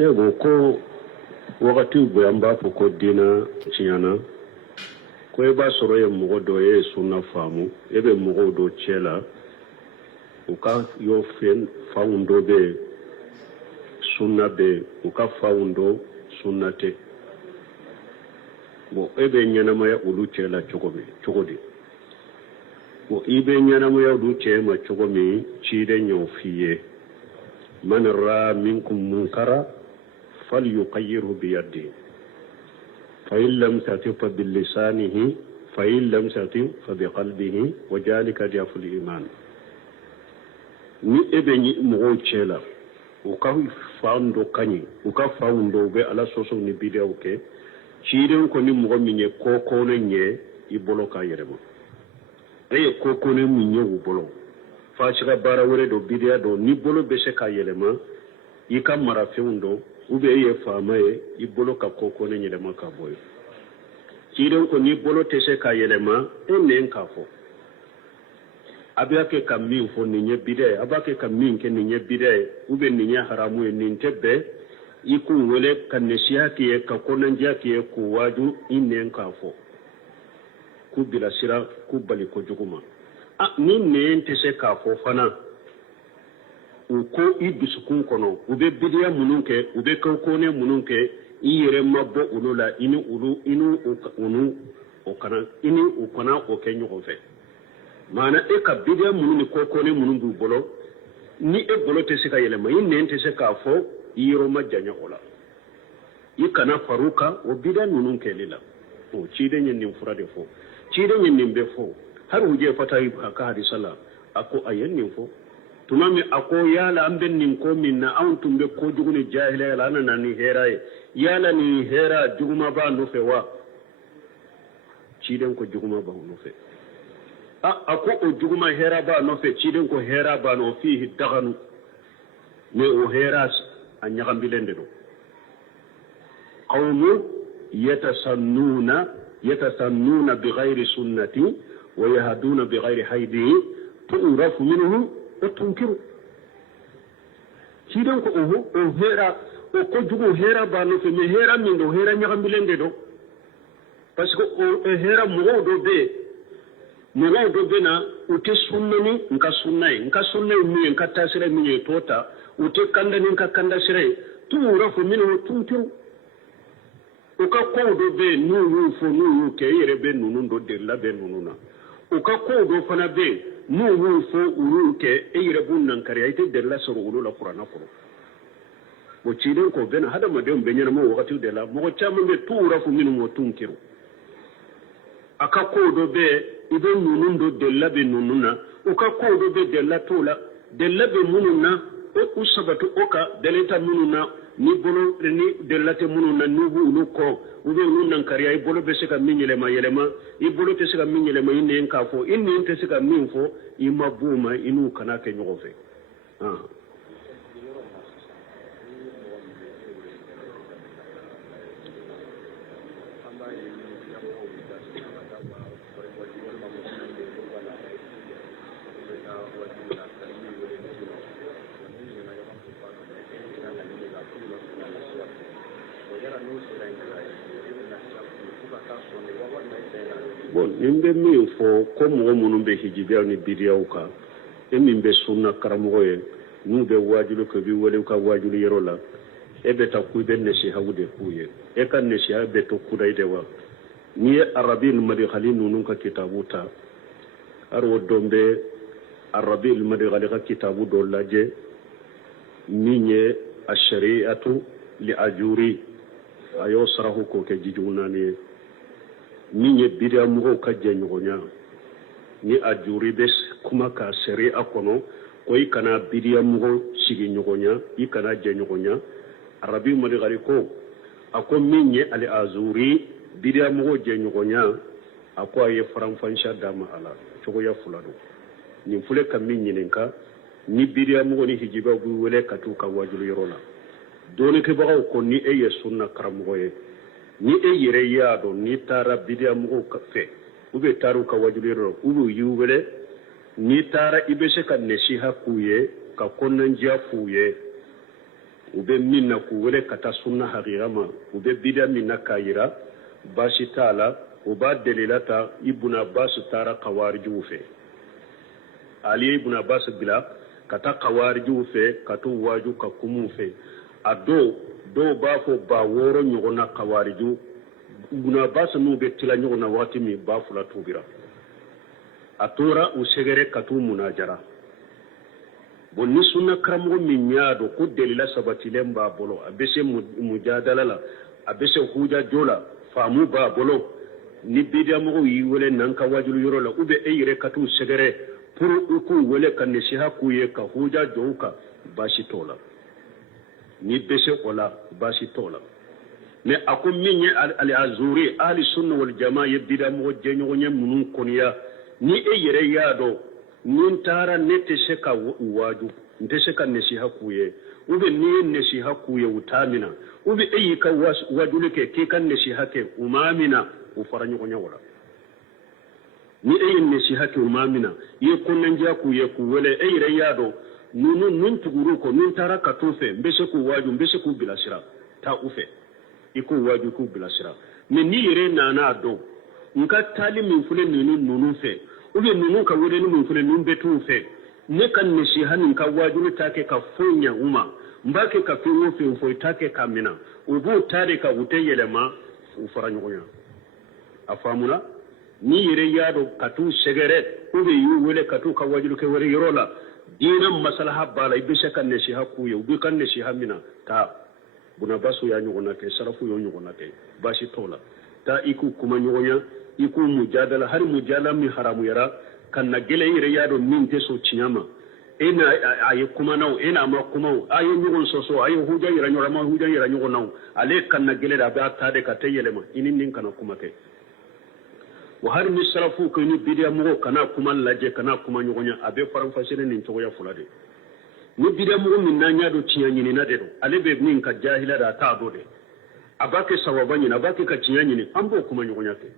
sebo ko wakati buyamba ko dina tiɲana ko e b'a sɔrɔ ye mɔgɔ dɔ ye sunna faamu e bɛ mɔgɔw dɔ cɛ la u ka yo fanw dɔ bɛ sunna bɛ u ka fanw dɔ sunna tɛ bon e bɛ ɲɛnamaya olu cɛ la cogo di bon i bɛ ɲɛnamaya olu cɛ ma cogo min ciden y'o f'i ye man ra minkum munkara falyughayyirhu biyadihi fa in lam yastati' fa bilisanihi fa in lam yastati' fa biqalbihi wa dhalika ad'aful iman ni e bɛ mɔgɔw cɛ la u ka fan dɔ kaɲi u ka fanw dɔ u bɛ ala sɔsɔ ni bidaw kɛ ciden kɔni mɔgɔ min ye kɔkɔlen ɲɛ i bolo k'a yɛlɛma e ye kɔkɔlen min ye u bolo fasika baara wɛrɛ dɔ bidiya dɔ ni bolo bɛ se k'a yɛlɛma i ka marafɛnw dɔn e ye faama ye i bolo ka kɔkɔlen yɛlɛma ka bɔ ye ciden kɔni bolo tɛ se k'a yɛlɛma e nɛn k'a fɔ a b'a kɛ ka min fɔ nin ye bidiya ye a b'a kɛ ka min kɛ nin ye bidiya ye nin ye haramu ye nin tɛ bɛn i k'u wele ka nasiya k'i ye ka kɔnɔndiya k'i ye k'u waaju i nɛn k'a fɔ k'u bilasira k'u bali kojugu ma ni nɛn tɛ se k'a fɔ fana u ko i dusukun kɔnɔ u bɛ bidiya minnu kɛ u bɛ kɔkɔnɛ minnu kɛ i yɛrɛ ma bɔ olu la i ni u kana o kɛ ɲɔgɔn fɛ maana e ka bidiya minnu ni kɔkɔnɛ minnu b'u bolo ni e bolo tɛ se ka yɛlɛma i nɛn tɛ se k'a fɔ i yɔrɔ ma janya o la i kana far'u kan o bidiya ninnu kɛli la o ciden ye nin fura de fɔ ciden ye nin bɛ fɔ hali hujɛ fata a ka hadisa la a ko a ye nin fɔ tuma min a ko yala an bɛ nin ko min na anw tun bɛ kojugu ni jahiliya la an nana ni hɛra ye yala nin hɛra juguma b'a nɔfɛ wa ciden ko juguma b'a nɔfɛ a ko o juguma hɛra b'a nɔfɛ ciden ko hɛra b'a nɔ fihi daganu mais o hɛra a ɲagambilen de don qawmun yatasannuna bighayri sunnati wa yahduna bighayri haydi tu'rafu minhum wa tunkiru ciden ko o hɛra o kojugu hɛra b'a nɔfɛ mais hɛra min don hɛra ɲagambilen de don parce que o hɛra mɔgɔw dɔ bɛ na u tɛ sunnani nka sunna ye min ye nka taasira min ye t'o ta u tɛ kanda ni nka kanda sira ye tu'rafu minhum wa tunkiru u ka kow dɔ bɛ yen n'u y'u fɔ n'u y'u kɛ e yɛrɛ bɛ ninnu dɔ delila bɛ ninnu na u ka kow dɔ fana bɛ yen n'u y'u fɔ u y'u kɛ e yɛrɛ b'u nankariya i tɛ delila sɔrɔ olu la kuranna kɔrɔ o ciden k'o bɛ na hadamadenw bɛ ɲɛnama o wagatiw de la mɔgɔ caman bɛ tu'rafu minhum wa tunkiru a ka kow dɔ bɛ yen i bɛ ninnu dɔ delila bɛ ninnu na u ka kow dɔ bɛ delila t'o la delila bɛ minnu na u sabati o kan delila ta minnu na ni delila tɛ minnu na n'u b'olu kɔ u bɛ olu nankariya i bolo bɛ se ka min yɛlɛma i bolo tɛ se ka min yɛlɛma i nɛn k'a fɔ i nɛn tɛ se ka min fɔ i ma b'o ma i n'u kana kɛ ɲɔgɔn fɛ bon nin bɛ min fɔ ko mɔgɔ minnu bɛ hijibiyaw ni bidiyaw kan e min bɛ sunna karamɔgɔ ye n'u bɛ wajibi kɛ u bɛ wele u ka wajibi yɔrɔ la e bɛ taa ku i bɛ nasihaw de k'u ye e ka nasiha bɛ to kuda i de wa n'i ye arabi madigali ninnu ka kitabu ta hali o dɔn bɛ arabi madigali ka kitabu dɔ lajɛ min ye a sariyatu li ajuri a y'o sarahu k'o kɛ jijugu naani ye min ye bidiya mɔgɔw ka jɛɲɔgɔnya ni a juri bɛ kuma ka sariya kɔnɔ ko i kana bidiya mɔgɔw sigi ɲɔgɔnya i kana jɛɲɔgɔnya arabi madigali ko a ko min ye ali azuri bidiya mɔgɔw jɛɲɔgɔnya a ko a ye faranfasiya d'a ma a la cogoya fila don nin filɛ ka min ɲininka ni bidiya mɔgɔw ni hijibaw bɛ wele ka t'u ka wajibi yɔrɔ la dɔɔninkɛbagaw ko ni e ye sunna karamɔgɔ ye ni e yɛrɛ y'a dɔn n'i taara bidiya mɔgɔw fɛ u bɛ taara u ka wajibi yɔrɔ la u b'u y'u wele n'i taara i bɛ se ka nasiha k'u ye ka kɔnɔndiya f'u ye ube minna ku wele kata sunna haqiqama ube bida minna kayira bashi tala uba delilata ibn abbas tara qawariju fe ali ibn abbas bila kata qawariju fe katu waju ka kumu fe ado do ba fo ba woro nyogona qawariju ibn abbas no be tila nyogona wati mi ba fula tubira atura usegere katu munajara bonni sunna karamo min nyaado ko delila sabati lemba bolo abese mujadala la abese huja jola famu ba bolo ni bidia mo yi wele nan ka wajulu yoro la ube eyire katu segere pour uku wele kan ne shiha kuye ka huja jonka bashi tola ni bese ola bashi tola ne akum minye al azuri ahli sunna wal jamaa yibida mo jenyo nyem munun koniya ni eyire yaado nin tara nete sheka waju nte sheka neshi hakuye ube ni neshi hakuye utamina ube eyi ka wajulike ke kan neshi hake umamina ufaranyo konyawala ni eyi neshi hake umamina ye konanja kuye kuwele eyi reyado nun tuguruko nun tara katufe mbese ku waju mbese ku bilasira ta ufe iku waju ku bilasira ni yere nana do nka tali min fule nunu fe ube nunu ka wele nunu fule numbetu fe ne kan neshi hanin ka wajulu take ka fonya uma mbake ka fiwo fe fo take ka mina ubu tare ka uteyelema ufaranyo konya afamula ni yere yado katu segere ube yu wele katu ka wajulu ke were yorola dina masalaha bala ibisha kan neshi hakuye ubu kan neshi hamina ta buna basu ya nyogona ke sarafu yo nyogona ke bashi tola ta iku kuma nyogonya iku mujadala har mujadala mi haramu yara kan na gele yire yado min te so chinyama ina ayi kuma naw ina ma kuma ayi nyugon soso ayi huja yira nyora ma huja yira nyugon naw ale kan na gele da ba ta de ka tayele ma inin nin kana kuma ke wa har mi sarafu ko ni bidiya mo kana kuma laje kana kuma nyugonya abe faram fasire nin to ya fulade ni bidiya mo min na nyado chinyani ni na de ale be nin ka jahila da ta do de abake sawabani na abake ka chinyani ni ambo kuma nyugonya ke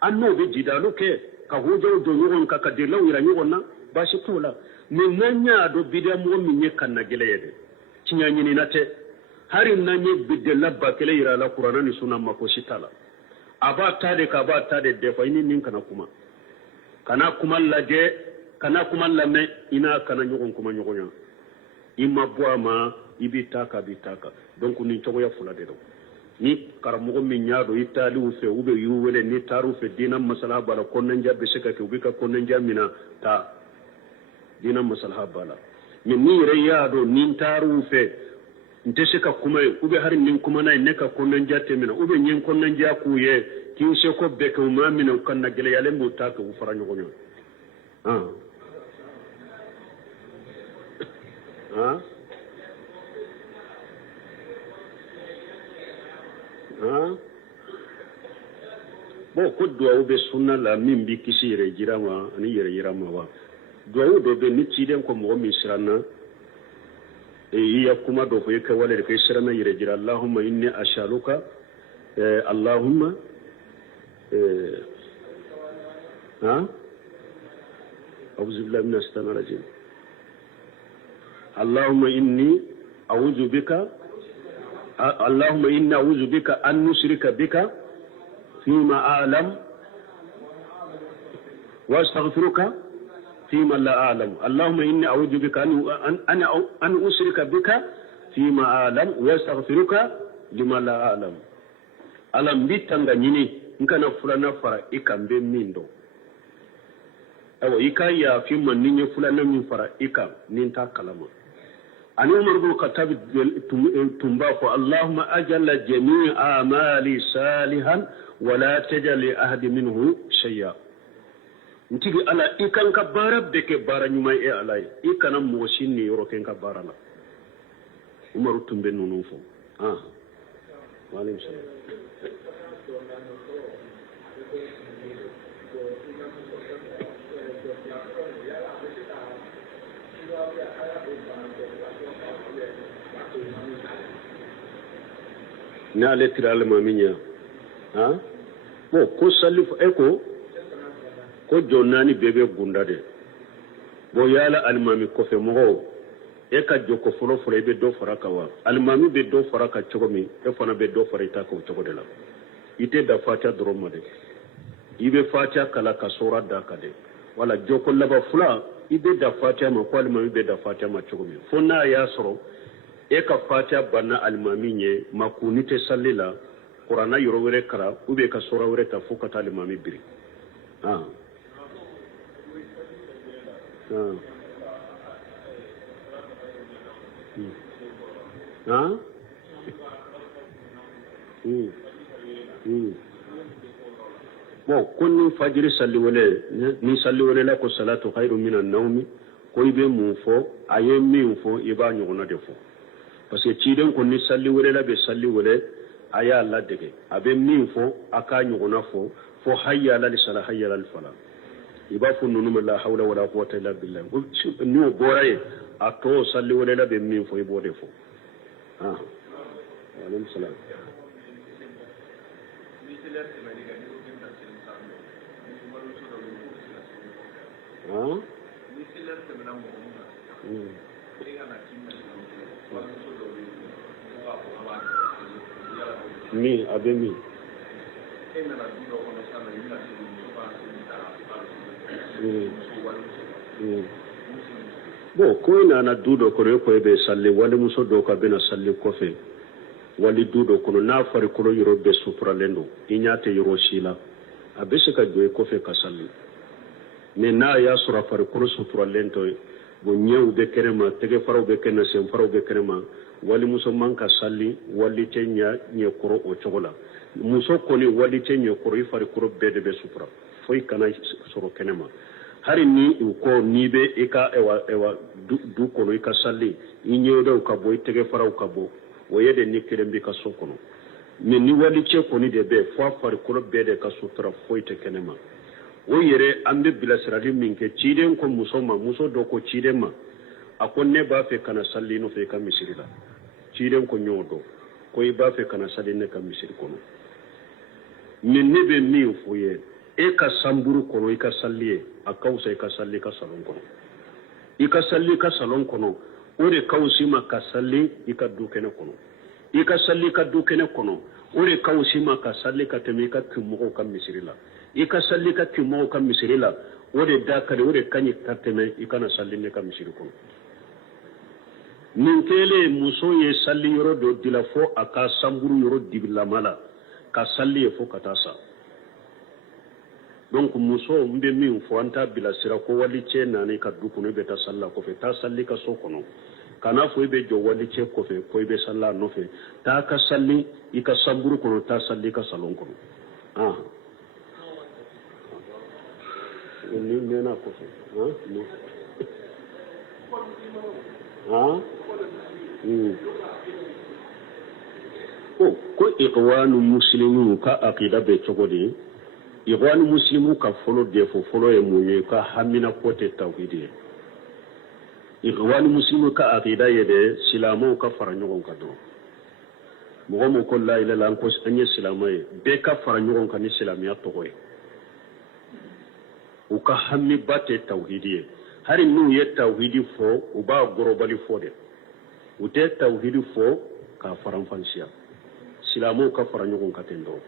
anno be jidalu ke ka hujo do nyugon ka de lawira nyugon na bashi tola min nanya do bidiya mo min ye kan na gele yede chinyani ni nate hari nanye bidde labba kele ira la qur'ana ni sunna mako shitala aba tade ka ba tade de fa nin kana kuma laje kana kuma lame ina kana nyugon kuma nyugonya imma boama ibitaka bitaka donc ni togo ya fulade do ni karamogo min nyaado itali u fe ube yu wele ni taru fe dina masala bala konnanja be seka ke ubika konnanja mina ta dina masala bala min ni reyado nin taru fe nte seka kuma ube har nin kuma nay neka konnanja temina ube nyin konnanja kuye kin se ko be ko mamina kan na gele yale mo ta ko faranyo ko nyon bo ko do be sunna la min bi kisi yere jirama ani yere jirama wa do be ni ciden ko mo mi sirana e iya kuma do ko yake wala kai sirana yere jira allahumma inni ashaluka allahumma a'udhu billahi minash shaitanir rajim allahumma inni a'udhu bika اللهم إني أعوذ بك أن نشرك بك فيما أعلم وأستغفرك فيما لا أعلم اللهم إني أعوذ بك أن أشرك بك فيما أعلم وأستغفرك لما لا أعلم ألم بيتانغا نيني إنكا نفلانا فرا إكا بميندو أو إكا يا فيما نيني فلانا من فرا إكا نينتا كلاما أن عمر بن الخطاب تنباكو اللهم أجل جميع أعمالي صالحا ولا تجعل لأحد منه شيئا نتيجي على إكان كبارة بك بارا نما إيه علي إكان موشيني يروكين كبارا لا عمر تنبين نوفو وعليكم السلام na letira almaminya ko salif eko ko jonnani bebe gunda de bo yala almami ko fe mo e ka joko folo folo be do fara ka wa almami be do fara ka cogo mi e fana be do fara ita ko cogo de la ite da fatiha doron ma de ibe fatiha kala ka sura da ka de wala joko laba fula ibe da fatiha ma ko almami be da fatiha ma cogo mi fo na ya soro e ka fatiha banna almami nye makunite sallila qur'ana yoro were kara ube ka sura were ta fo ka ta almami biri bon kunni fajiri salli wale ni salli wale la ko salatu khairu minan nawmi ko ibe mun fo aye min fo iba nyogona de fo parce que ciden ko ni salli wale la be salli wale aya Allah dege abe min fo aka nyogona fo hayya la li salah hayya la fala iba fo nunu la hawla wala quwwata illa billah ni boraye ato salli wale la be min fo ibo de fo alayhi salam mi abe mi bon ko ina dudo ko be salli wali muso do ka bena salli kofe wali dudo kono na fari kono yoro be supralendo inyate yoro shila abese ka joy kofe ka salli mais na ya sura fari kono supralento bo nyew be kerema tege faro be kenna sem faro be kerema wali muso manka salli wali tenya nye koro o chogola muso koni wali tenya koro fari koro be de be supra foi kana soro kenema hari ni ko ni be eka ewa du kono ika salli inyew do ka boy tege faro ka bo o yede ni kirembi ka sokono mais ni wali che koni de be fo fari koro be de ka sutra foi te kenema o yere ambe bilasirali minke ciden ko muso do ko ciden ma akon ne ba fe kana salli no fe ka misirila ciden ko nyodo ko i ba fe kana salli ne ka misir kono min ne be mi fuye e ka samburu kono i ka salli akausa i ka salli ka salon kono i ka salli ka salon kono o de kausi ma ka salli i ka dukene kono i ka salli ka dukene kono o de kausi ma ka salli ka temi ka kimo ka misirila ika salli ka kimo ka misirila wode dakale wode kanyi kateme ikana salli ne ka misiri ko nin tele muso ye salli yoro do dila fo aka samburu yoro dibila mala ka salli e fo katasa donc muso mbe min fo anta bila sira ko wali che nani ka duku ne beta salla ko fe ta salli ka so kono kana fo be jo wali che ko fe ko be salla no fe ta ka salli ika samburu kono ta salli ka salon kono ni nena ko no ko ikhwanu muslimu ka aqida be chogodi ikhwanu muslimu ka folo defo folo e munye ka hamina kote tawhidi ikhwanu muslimu ka aqida yede silamo ka faranyogon ka do mo ko la ila lan ko anye silamay be ka faranyogon ka ni silamiya togoy u ka hammi bate tawhidi hari nu ye tawhidi fo u ba gorobali fo de u te tawhidi fo ka faranfansiya silamo ka faranyogon ka tendo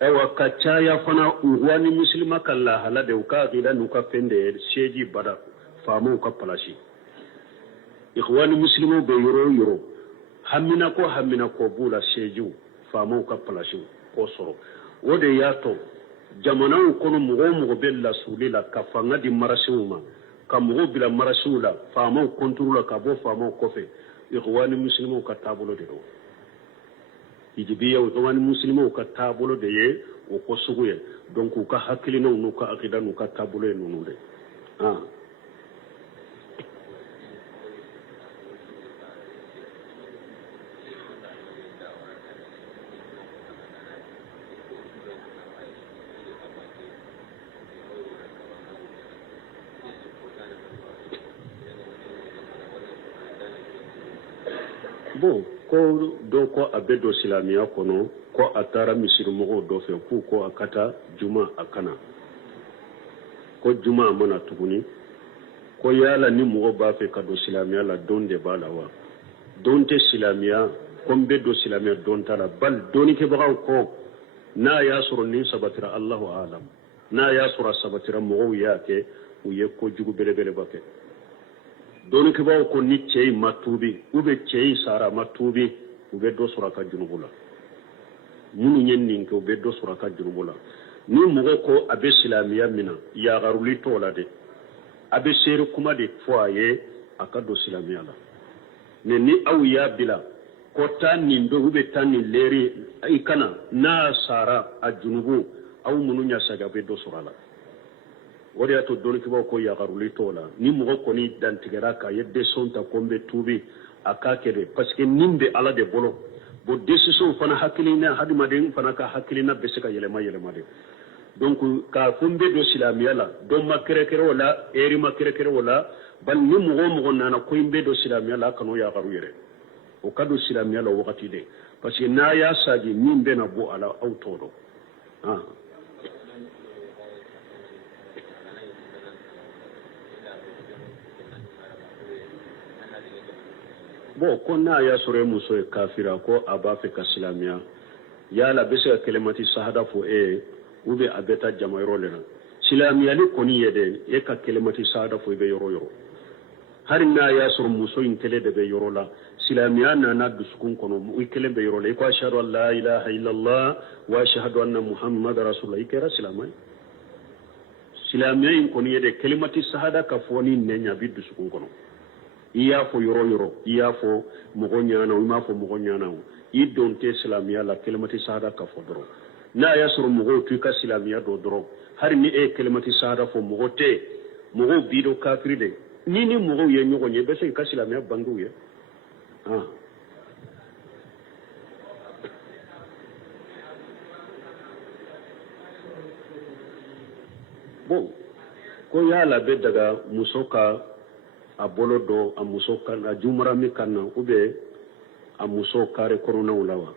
ewa ka caya fana wani muslima kala halade u ka aqida nu ka pende seji bada famu ka palashi ikhwani muslimu be yoro hammina ko bula seju famu ka palashi ko soro wode yato jamanaw kono mugo bella sulila ka fanga di marasiuma ka mugo bila marasula famu kontrola ka bo famu kofe ikhwani muslimu ka tabulo de do ijibiya ikhwani muslimu ka tabulo de ye o ko suguye donc ka hakilino nu ka aqida nu ka tabulo nu de bon ko do ko abedo silamiya kono ko atara misiru mogo do fe ko akata juma akana ko juma mana tuguni ko yala ni mogo b'a fɛ ka don silamiya la don de b'a la wa don tɛ silamiya ko n bɛ don silamiya don t'a la bali dɔɔnikɛbagaw ko n'a y'a sɔrɔ nin sabatira Allahu alam n'a y'a sɔrɔ a sabatira mɔgɔw y'a kɛ u ye kojugu belebeleba kɛ dɔɔnikɛbagaw ko ni cɛ in ma tuubi ou bien cɛ in sara a ma tuubi u bɛ dɔ sɔrɔ a ka junubu la minnu ye nin kɛ u bɛ dɔ sɔrɔ a ka junubu la ni mɔgɔ ko a bɛ silamiya min na yagaruli t'o la dɛ a bɛ seere kuma de fɔ a ye a ka don silamiya la mais ni aw y'a bila ko taa nin don ou bien taa nin lɛri i kana n'a sara a junubu aw minnu ɲasaga a bɛ dɔ sɔrɔ a la o de y'a to dɔɔnikɛbagaw ko yagaruli t'o la ni mɔgɔ kɔni dantigɛra k'a ye décision ta ko n bɛ tuubi a k'a kɛ de parce que nin bɛ ala de bolo bon décision fana hakilina hadamaden fana ka hakilina bɛ se ka yɛlɛma yɛlɛma de donc k'a fɔ n bɛ don silamiya la dɔ ma kɛrɛkɛrɛ o la heure ma kɛrɛkɛrɛ o la bali ni mɔgɔ o mɔgɔ nana ko n bɛ don silamiya la a kan'o yagaru yɛrɛ o ka don silamiya la o wagati de parce que n'a y'a sagi min bɛna bɔ a la aw t'o dɔn bon ko n'a y'a sɔrɔ e muso ye kafira ko a b'a fɛ ka silamiya yala a bɛ se ka kelemati sahada fɔ e ye ou bien a bɛ taa jama yɔrɔ de la silamiyali kɔni ye dɛ e ka kelemati sahada fɔ i bɛ yɔrɔ o yɔrɔ hali n'a y'a sɔrɔ muso in kelen de bɛ yɔrɔ la silamiya nana dusukun kɔnɔ i kelen bɛ yɔrɔ la i ko ashhadu an la ilaha illallah wa ashhadu anna muhammadar rasulullah i kɛra silamɛ silamiya in kɔni ye dɛ kelemati sahada ka fɔ ni nɛɲa bi dusukun kɔnɔ i y'a fɔ yɔrɔ yɔrɔ i y'a fɔ mɔgɔ ɲana i m'a fɔ mɔgɔ ɲana i don tɛ silamiya la kelemati sahada ka fɔ dɔrɔn n'a y'a sɔrɔ mɔgɔw t'u ka silamiya dɔ dɔrɔn hali ni e ye kelemati sahada fɔ mɔgɔ tɛ mɔgɔw b'i dɔn kafiri de ni mɔgɔw ye ɲɔgɔn ye i bɛ se k'i ka silamiya bange u ye bon ko yala bɛ daga muso ka a bolo dɔ a muso kan a jumara min kan na ou bien a muso kare kɔnɔnaw la wa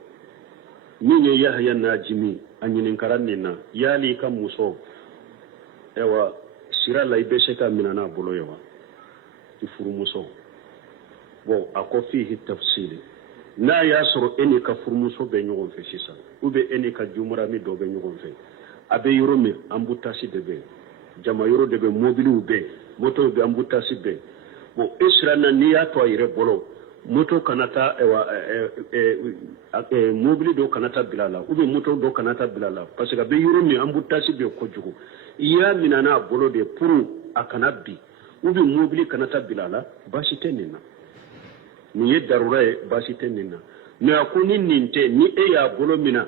min ye Yahya Najimi a ɲininkara nin na yali ka muso ewa sira la i bɛ se ka minɛ n'a bolo ye wa i furumuso bon a ko fihi tafsiri n'a y'a sɔrɔ e ni ka furumuso bɛ ɲɔgɔn fɛ sisan ou bien e ni ka jumara min dɔ bɛ ɲɔgɔn fɛ a bɛ yɔrɔ min embouteillage de bɛ jama yɔrɔ de bɛ mobiliw bɛ moto bɛ embouteillage bɛ bon e siranna n'i y'a to a yɛrɛ bolo moto kana taa mobili dɔ kana taa bila la ou bien moto dɔ kana taa bila la parce que a bɛ yɔrɔ min embouteillage bɛ kojugu i y'a minɛ n'a bolo de pour a kana bi ou bien mobili kana taa bila la baasi tɛ nin na nin ye darura ye baasi tɛ nin na mais a ko ni nin tɛ ni e y'a bolo minɛ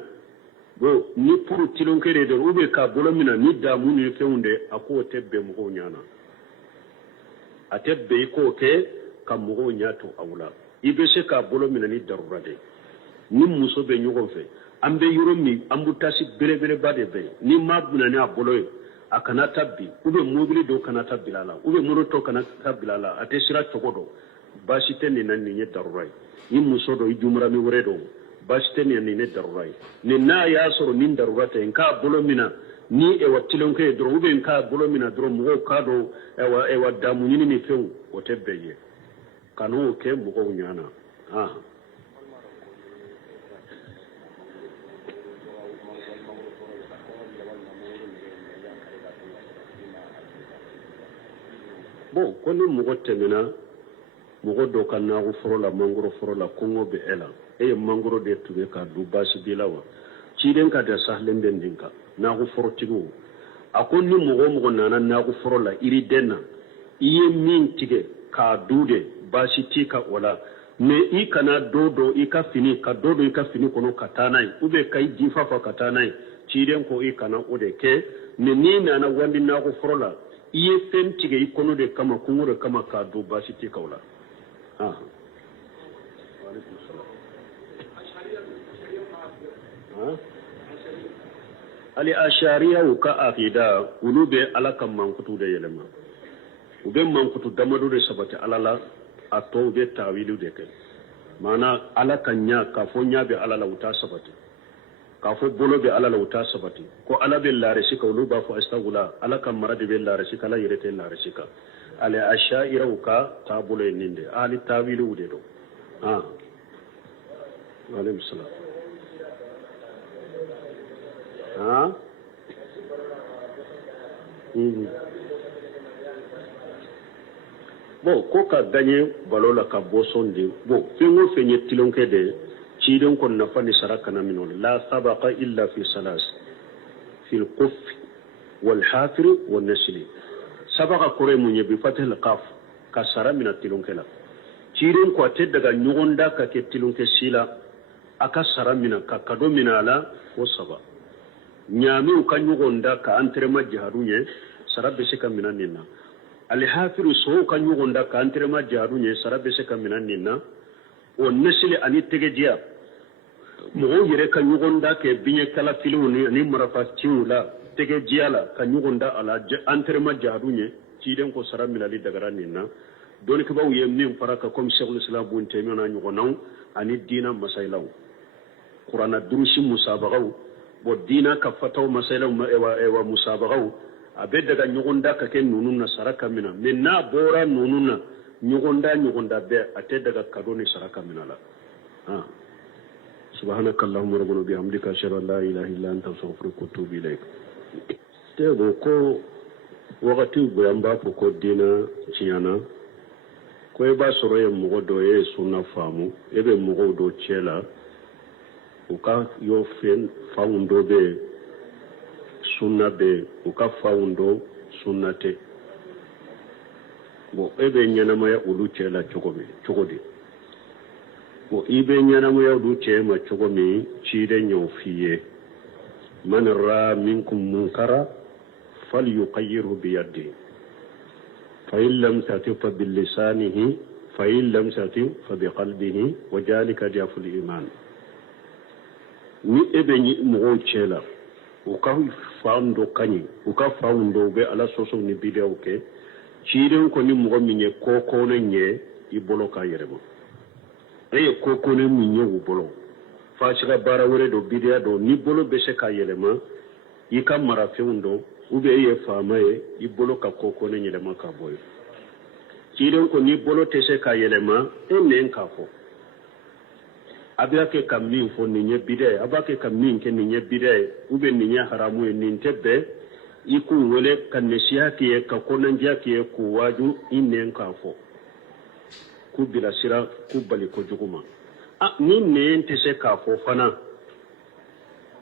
bon ni pour tilonkɛ de don ou bien k'a bolo minɛ ni damu ni fɛnw de a k'o tɛ bɛn mɔgɔw ɲana a tɛ bɛn i k'o kɛ ka mɔgɔw ɲɛ to aw la i bɛ se k'a bolo minɛ ni darura de ni muso bɛ ɲɔgɔn fɛ an bɛ yɔrɔ min embouteillage belebeleba de bɛ yen ni m'a minɛ ni a bolo ye a kana taa bi ou bien mobili dɔ kana taa bila a la ou bien moto tɔ kana taa bila a la a tɛ sira cogo dɔn baasi tɛ nin na nin ye darura ye ni muso dɔ i jumara min wɛrɛ dɔn baasi tɛ nin na nin ye darura ye nin n'a y'a sɔrɔ nin darura tɛ n k'a bolo minɛ ni ewa tilonkɛ ye dɔrɔn ou bien k'a bolo minɛ dɔrɔn mɔgɔw k'a dɔn ewa damu ɲini ni fɛnw o tɛ bɛn ye kan'o kɛ mɔgɔw ɲana bon ko ni mɔgɔ tɛmɛna mɔgɔ dɔ ka nakɔ foro la mangoro foro la kɔngɔ bɛ e la e ye mangoro de tun k'a dun baasi b'i la wa ciden ka da sahalen bɛ nin kan nakɔ forotigiw a ko ni mɔgɔ o mɔgɔ nana nakɔ foro la yiriden na i ye min tigɛ k'a dun de baasi t'i ka o la mais i kana dɔ dɔ i ka fini ka dɔ dɔ i ka fini kɔnɔ ka taa n'a ye ou bien ka i jifa fa ka taa n'a ye ciden ko i kana o de kɛ mais n'i nana wandi nakɔ foro la i ye fɛn tigɛ i kɔnɔ de kama kungo de kama k'a dun baasi t'i ka o la ali ashariyaw ka akida olu bɛ ala ka mankutu de yɛlɛma u bɛ mankutu damado de sabati ala la a tɔw bɛ tawiliw de kɛ maana ala ka ɲa k'a fɔ ɲa bɛ ala la u t'a sabati k'a fɔ bolo bɛ ala la u t'a sabati ko ala bɛ laarisi kan olu b'a fɔ astagfirullah ala ka mara de bɛ laarisi kan ala yɛrɛ tɛ laarisi kan ale ashaira ka tabulo ninde ali tawilu wude do alayhi salam bon ko ka gagné balo la ka bosondi bon fengo fenye tilonke de ciidon kon na fani saraka na minol la sabaqa illa fi salas fi al-quf wal-hafir wal-nasli sabaqa kore munye bi fathil qaf ka sara min tilonke la ciidon ko te daga nyugonda ka ke tilonke sila aka sara min ka kado minala ko saba nyami ka nyugonda ka antrema jaharunye sarabe se ka minanina al-hafir so ka nyugonda ka antrema jaharunye sarabe se ka minanina o nasli ani tegejiya mo yere ka nyugonda ke binye kala filuni ni marafa tiula tegejiya la ka nyugonda ala antrema jaharunye ciiden ko sara minali dagara ninna doni ko baw yem nim faraka comme cheikhul islam bun temena nyugonaw ani dina masailaw qur'ana durusi musabaqaw bo dina ka fataw masailaw ewa musabaqaw abe daga nyugonda ka ken nununa saraka mina minna bora nununa nyugonda be ate daga kadoni saraka mina la subhanakallahumma rabbana bihamdika ashhadu an la ilaha illa anta astaghfiruka wa atubu ilayk tego ko wakati goyamba ko dina ciyana ko e ba soro ye mogo do ye sunna famu e be mogo do cela o ka yo fen fawundo be sunna be o ka fawundo sunnate bo e be nyanamaya ulu cela cogodi bo ibe nyanamaya ulu cema cogomi cide nyaw fiye man ra minkum munkara falyuqayyirhu biyadihi فإن لم تأتي فباللسانه فإن لم تأتي فبقلبه وذلك ضعف الإيمان ni ebe ni mo chela o ka fando kani o ka fando be ala soso ni video ke chiren ko ni mo minye koko na nye ibolo ka yerebo koko ne minye u bolo fa shiga bara wore do bidia do ni bolo be se ka yelema i ka mara feundo ube ye fama ye i bolo ka koko ne yelema ka boy ciiden ko ni bolo tese ka yelema enen ka fo abia ke kam min fo ni nye bide abake kam min ke ni nye bide ube ni nye haramu e ni tebe i ku wele kan ne siaki e ka konanjia ke ku waju inen ka fo ku bila sira ku bali ko juguma ni ne tese ka fo fana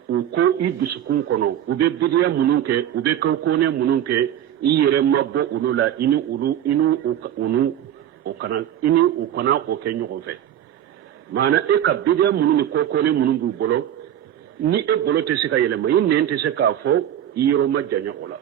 ko i dusukun kono ube bidiya mununke ube kawkone mununke i yere mabbo ulula ini ulu inu unu okana ini ukana ko kenyo fe mana e ka bidiya mununi kokone munungu bolo ni e bolo te sika yele mai ne te sika fo i yero majanya ola